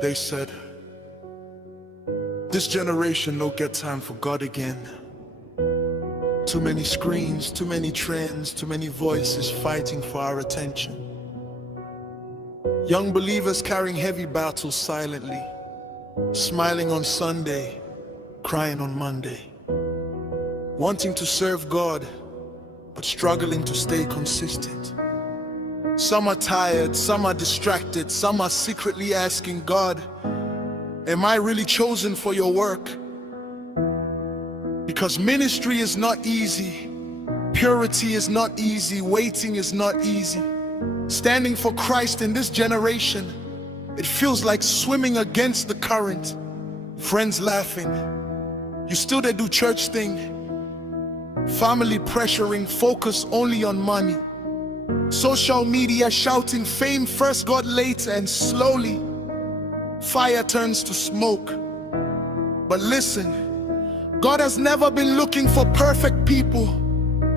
They said, this generation no get time for God again. Too many screens, too many trends, too many voices fighting for our attention. Young believers carrying heavy battles silently, smiling on Sunday, crying on Monday. Wanting to serve God, but struggling to stay consistent. Some are tired, some are distracted, some are secretly asking God, am I really chosen for your work? Because ministry is not easy, purity is not easy, waiting is not easy. Standing for Christ in this generation, it feels like swimming against the current. Friends laughing, you still there do church thing. Family pressuring, focus only on money. Social media shouting fame first, God later, and slowly fire turns to smoke. But listen, God has never been looking for perfect people.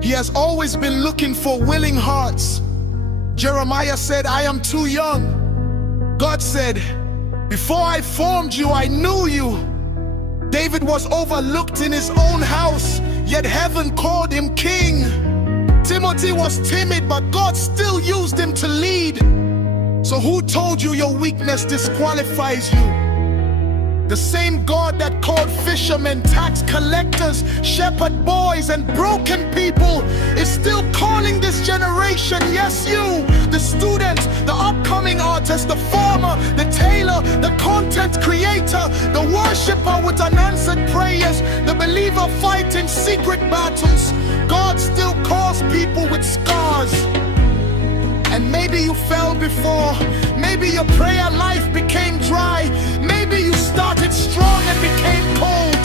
He has always been looking for willing hearts. Jeremiah said, I am too young. God said, before I formed you, I knew you. David was overlooked in his own house, yet heaven called him king. Timothy was timid, but God still used him to lead. So who told you your weakness disqualifies you? The same God that called fishermen, tax collectors, shepherd boys, and broken people is still calling this generation. Yes, you, the student, the upcoming artist, the farmer, the tailor, the content creator, the worshiper with unanswered prayers, the believer fighting secret battles. God still calls people with scars. And maybe you fell before, maybe your prayer life became dry, maybe you started strong and became cold.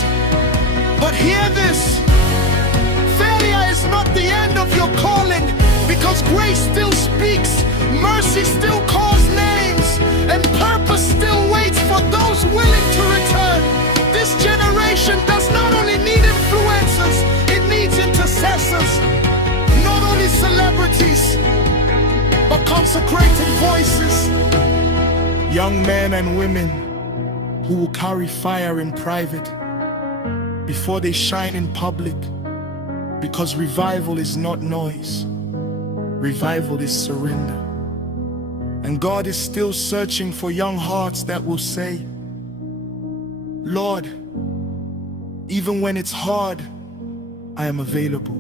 But hear this, failure is not the end of your calling, because grace still speaks, mercy still calls names, and purpose still waits for those willing to return. This generation does not only need influencers, it needs intercessors, not only celebrities, but consecrated voices. Young men and women who will carry fire in private before they shine in public, because revival is not noise, revival is surrender. And God is still searching for young hearts that will say, Lord, even when it's hard, I am available.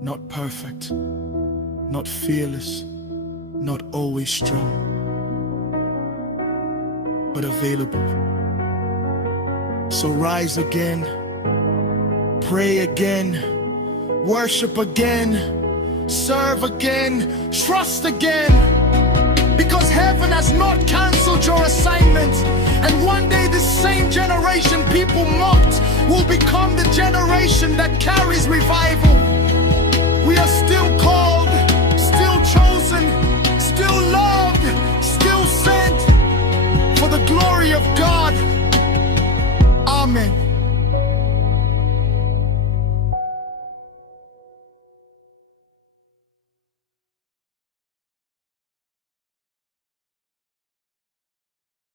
Not perfect, not fearless, not always strong, but available. So rise again, pray again, worship again, serve again, trust again, because heaven has not canceled your assignment. And one day this same generation people mocked will become the generation that carries revival. We are still called, still chosen, still loved, still sent for the glory of God.